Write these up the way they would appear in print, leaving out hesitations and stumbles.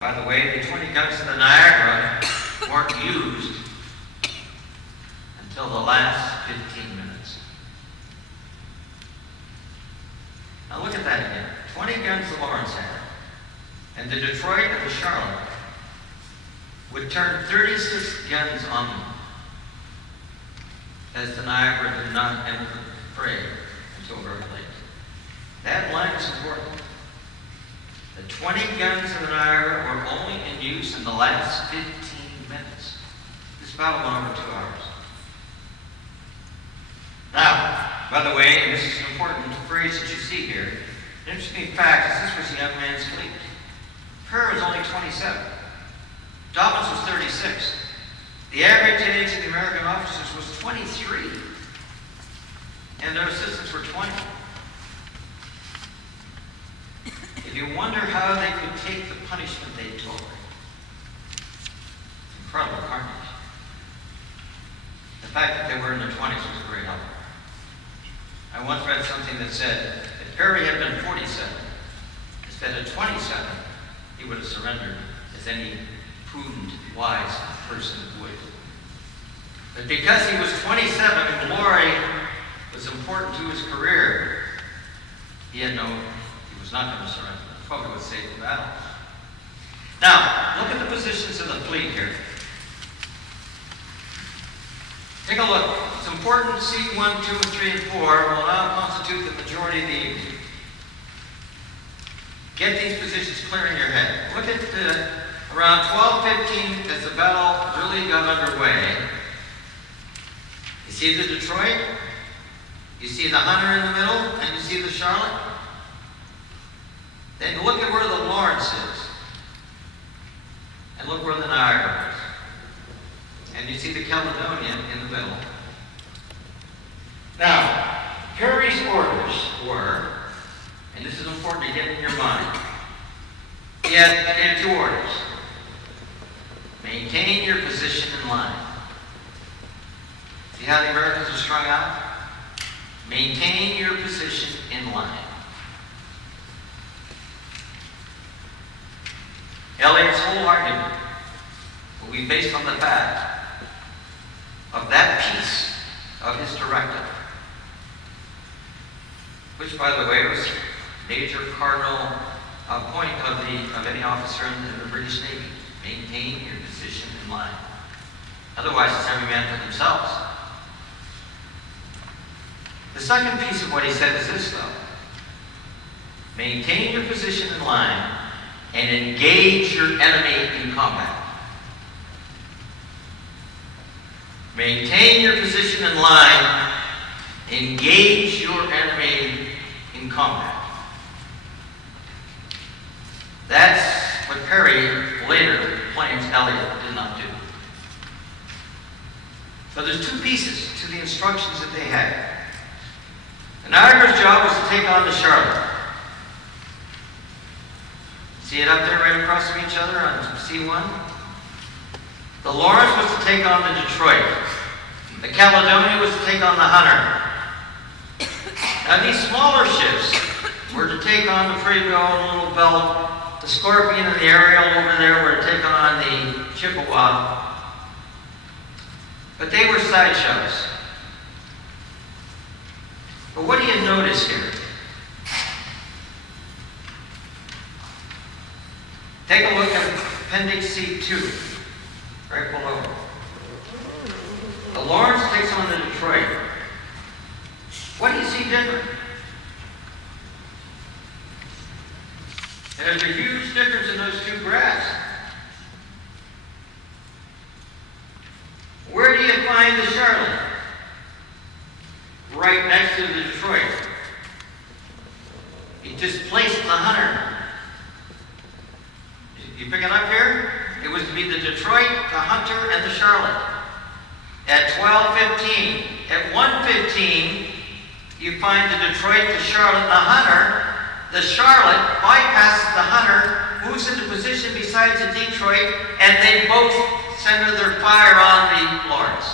By the way, the 20 guns of the Niagara weren't used until the last 15 minutes. Now look at that again. 20 guns the Lawrence had, and the Detroit and the Charlotte would turn 36 guns on them, as the Niagara did not enter the fray until very late. That line is important. The 20 guns of the Niagara were only in use in the last 15 minutes. This battle went over 2 hours. Now, by the way, and this is an important phrase that you see here, an interesting fact is this was a young man's fleet. Perry was only 27. Dobbins was 36. The average age of the American officers was 23. And their assistants were 20. If you wonder how they could take the punishment they took, incredible carnage. The fact that they were in their 20s was a great help. I once read something that said, if Perry had been 47, instead of 27, he would have surrendered as any prudent, wise person would. But because he was 27 and glory was important to his career, he was not going to surrender. Probably would save the battle. Now, look at the positions of the fleet here. Take a look. It's important to see 1, 2, and 3, and 4 will now constitute the majority of the evening. Get these positions clear in your head. Look at around 12:15 as the battle really got underway. You see the Detroit, you see the Hunter in the middle, and you see the Charlotte. Then look at where the Lawrence is. And look where the Niagara is. And you see the Caledonian in the middle. Now, Perry's orders were, and this is important to get in your mind, he had 2 orders. Maintain your position in line. See how the Americans are strung out? Maintain your position in line. Elliott's whole argument will be based on the fact of that piece of his directive, which, by the way, was a major cardinal point of any officer in the British Navy. Maintain your position in line. Otherwise, it's every man for themselves. The second piece of what he said is this, though. Maintain your position in line and engage your enemy in combat. Maintain your position in line, engage your enemy in combat. That's what Perry later claims Elliott did not do. So there's 2 pieces to the instructions that they had. The Niagara's job was to take on the Charlotte. See it up there right across from each other on C1? The Lawrence was to take on the Detroit. The Caledonia was to take on the Hunter. Now these smaller ships were to take on the Frisco and the Little Belt. The Scorpion and the Ariel over there were to take on the Chippewa. But they were sideshows. But what do you notice here? Take a look at Appendix C2, right below. The Lawrence takes on the Detroit. What do you see different? There's a huge difference in those 2 graphs. Where do you find the Charlotte? Right next to the Detroit. It displaced the Hunter. You pick it up here? It was to be the Detroit, the Hunter, and the Charlotte. At 12:15. At 1:15, you find the Detroit, the Charlotte, and the Hunter. The Charlotte bypasses the Hunter, moves into position beside the Detroit, and they both center their fire on the Lawrence.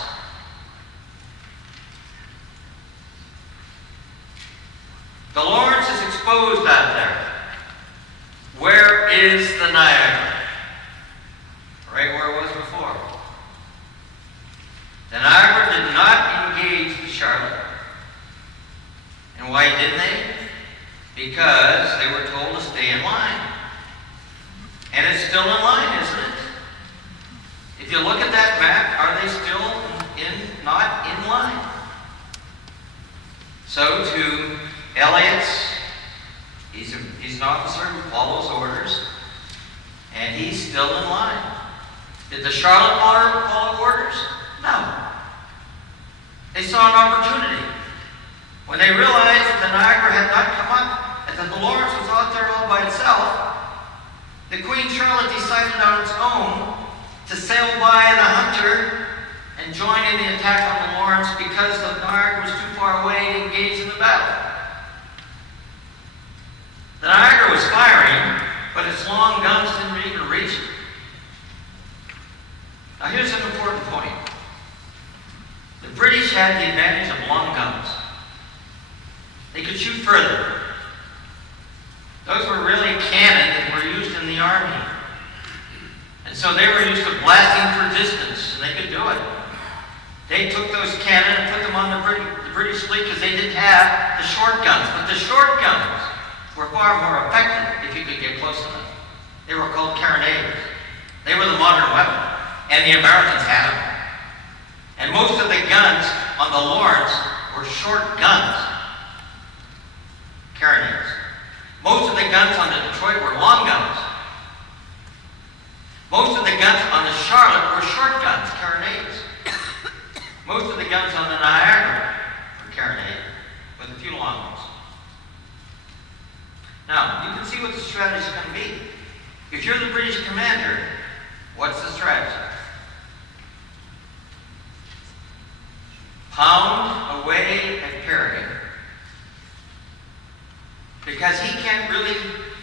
The Lawrence is exposed out there. Where is the Niagara? why didn't they? Because they were told to stay in line. And it's still in line, isn't it? If you look at that map, are they still not in line? So to Elliot's, he's an officer who follows orders, and he's still in line. Did the Charlotte follow orders? No. They saw an opportunity. When they realized that the Niagara had not come up, and that the Lawrence was out there all by itself, the Queen Charlotte decided on its own to sail by the Hunter and join in the attack on the Lawrence because the Niagara was too far away to engage in the battle. The Niagara was firing, but its long guns didn't even reach it. Now here's an important point. The British had the advantage of long guns. They could shoot further. Those were really cannon that were used in the army. And so they were used to blasting for distance, and they could do it. They took those cannon and put them on the British fleet because they didn't have the short guns. But the short guns were far more effective if you could get close enough. They were called carronades. They were the modern weapon, and the Americans had them. And most of the guns on the Lawrence were short guns, carronades. Most of the guns on the Detroit were long guns. Most of the guns on the Charlotte were short guns, carronades. Most of the guns on the Niagara were carronades, with a few long ones. Now, you can see what the strategy is going to be. If you're the British commander, what's the strategy? Pound away at Perry, because he can't really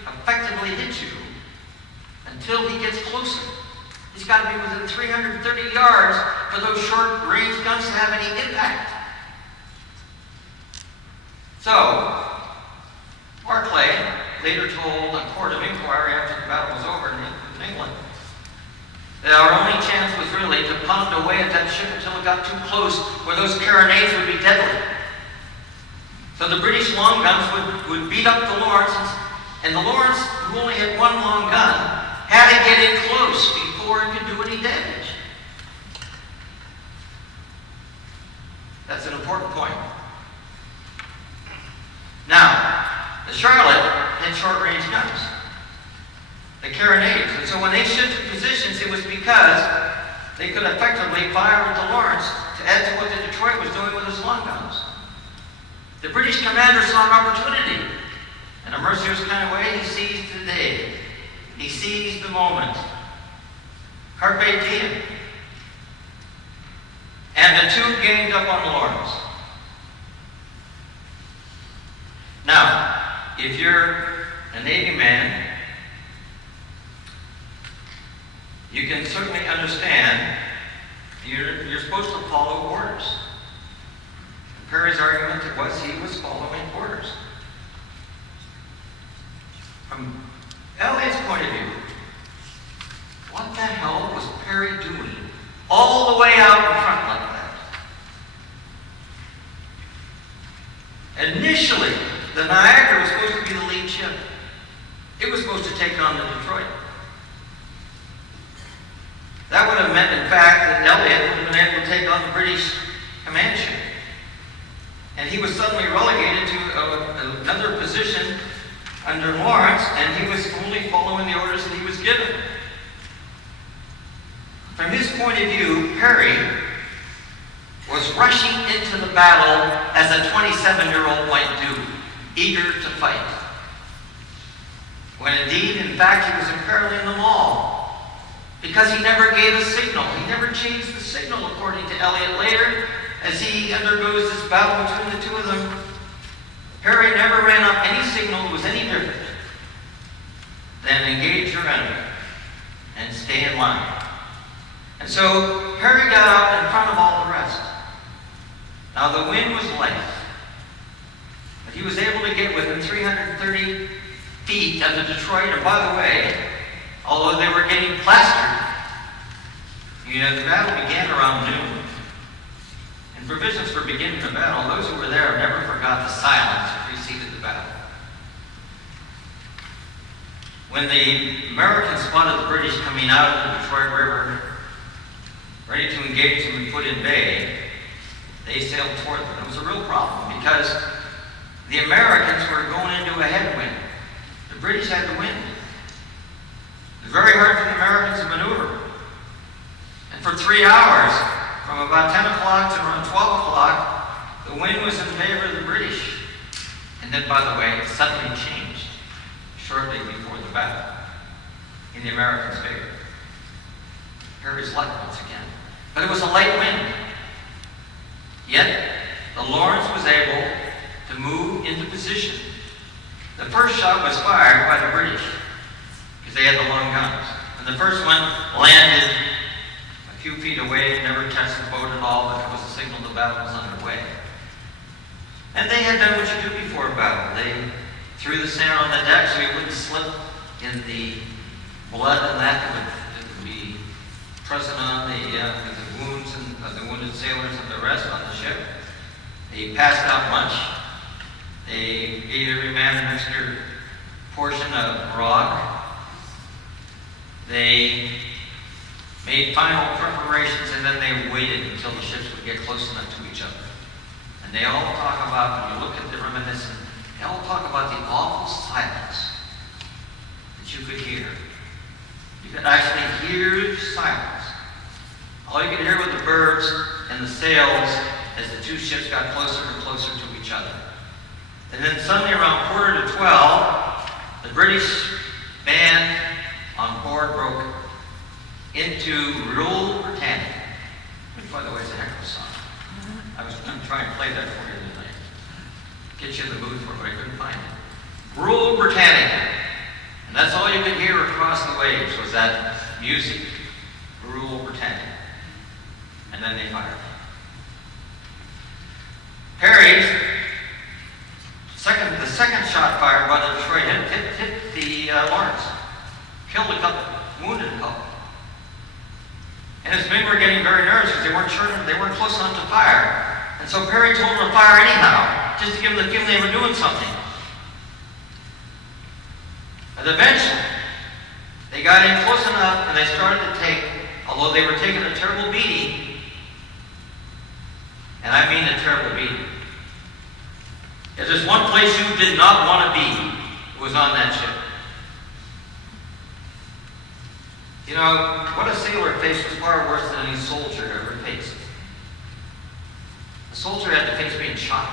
effectively hit you until he gets closer. He's got to be within 330 yards for those short-range guns to have any impact. So, Barclay later told a court of inquiry after the battle was over in England that our only chance was really to pound away at that ship until it got too close where those carronades would be deadly. So the British long guns would beat up the Lawrence, and the Lawrence, who only had one long gun, had to get in close before it could do any damage. That's an important point. Now, the Charlotte had short-range guns, the carronades, and so when they shifted positions, it was because they could effectively fire at the Lawrence to add to what the Detroit was doing with its long guns. The British commander saw an opportunity. In a merciless kind of way, he seized the day. He seized the moment. Carpe diem. And the two ganged up on the Lawrence. Now, if you're a Navy man, you can certainly understand you're supposed to follow orders. Perry's argument was he was following orders. From Elliot's point of view, what the hell was Perry doing all the way out in front like that? Initially, the Niagara was supposed to be the lead ship. It was supposed to take on the Detroit. That would have meant, in fact, that Elliot would have been able to take on the British command ship. And he was suddenly relegated to another position under Lawrence, and he was only following the orders that he was given. From his point of view, Perry was rushing into the battle as a 27-year-old might do, eager to fight. When indeed, in fact, he was imperiling them all. Because he never gave a signal. He never changed the signal, according to Elliot later, as he undergoes this battle between the two of them. Perry never ran up any signal that was any different than engage your enemy and stay in line. And so Perry got out in front of all the rest. Now the wind was light, but he was able to get within 330 feet of the Detroit. And by the way, although they were getting plastered, the battle began around noon. And provisions for beginning the battle, those who were there never forgot the silence. the battle. When the Americans spotted the British coming out of the Detroit River, ready to engage them in Put-in Bay, they sailed toward them. It was a real problem because the Americans were going into a headwind. The British had the wind. It was very hard for the Americans to maneuver. And for 3 hours, from about 10 o'clock to around 12 o'clock, the wind was in favor of the British. And then, by the way, it suddenly changed shortly before the battle in the Americans' favor. Perry's luck once again. But it was a light wind. Yet, the Lawrence was able to move into position. The first shot was fired by the British because they had the long guns. And the first one landed a few feet away, never touched the boat at all, but it was a signal the battle was underway. And they had done what you do before a battle. They threw the sand on the deck so you wouldn't slip in the blood and that would be present on the wounds and the wounded sailors and the rest on the ship. They passed out lunch. They gave every man an extra portion of grog. They made final preparations, and then they waited until the ships would get close enough to each other. And they all talk about, when you look at the reminiscence, they all talk about the awful silence that you could hear. You could actually hear silence. All you could hear were the birds and the sails as the two ships got closer and closer to each other. And then suddenly around 11:45, the British band on board broke into Rule Britannia, which, by the way, is a heck of a song. I was going to try and play that for you tonight. Get you in the mood for it, but I couldn't find it. Rule Britannia. And that's all you could hear across the waves was that music. Rule Britannia. And then they fired. Perry's the second shot fired by the Detroit hit the Lawrence. Killed a couple, wounded a couple. And his men were getting very nervous because they weren't sure, they weren't close enough to fire. And so Perry told them to fire anyhow, just to give them the feeling they were doing something. And eventually, they got in close enough and they started to take, although they were taking a terrible beating, and I mean a terrible beating. If there's one place you did not want to be, it was on that ship. You know, what a sailor faced was far worse than any soldier ever faced. A soldier had to face being shot.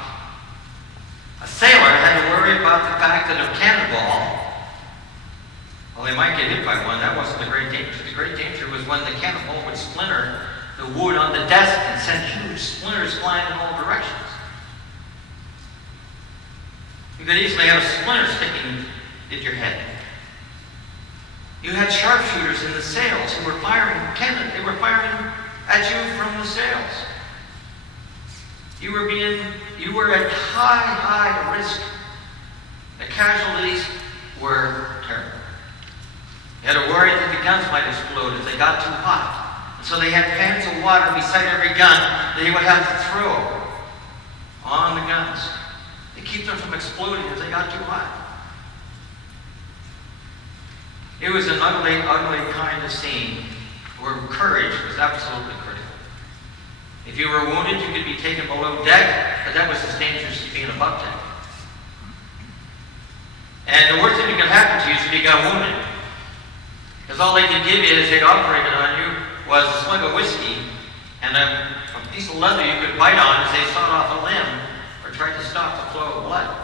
A sailor had to worry about the fact that a cannonball, well, they might get hit by one. That wasn't the great danger. The great danger was when the cannonball would splinter the wood on the desk and send huge splinters flying in all directions. You could easily have a splinter sticking at your head. You had sharpshooters in the sails who were firing cannon. They were firing at you from the sails. You were at high risk. The casualties were terrible. You had to worry that the guns might explode if they got too hot. And so they had pans of water beside every gun that they would have to throw on the guns to keep them from exploding if they got too hot. It was an ugly, ugly kind of scene where courage was absolutely critical. If you were wounded, you could be taken below deck, but that was as dangerous as being above deck. And the worst thing that could happen to you is if you got wounded. Because all they could give you as they operated on you was a slug of whiskey and a piece of leather you could bite on as they sawed off a limb or tried to stop the flow of blood.